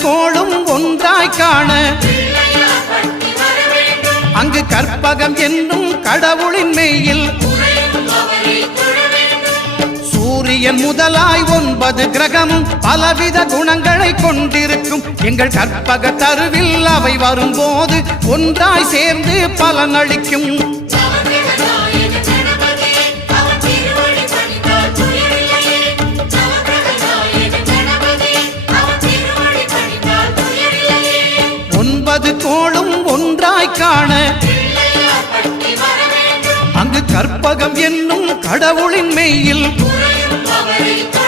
கோளும் ஒன்றாய் காண அங்கு கற்பகம் என்னும் கடவுளின் மெய்யில் சூரியன் முதலாய் 9 கிரகமும் பலவித குணங்களை கொண்டிருக்கும் எங்கள் கற்பக தருவில் அவை வரும்போது ஒன்றாய் சேர்ந்து பலனளிக்கும். கோளும் ஒன்றாய் காண அங்கு கற்பகம் என்னும் கடவுளின் மெய்யில்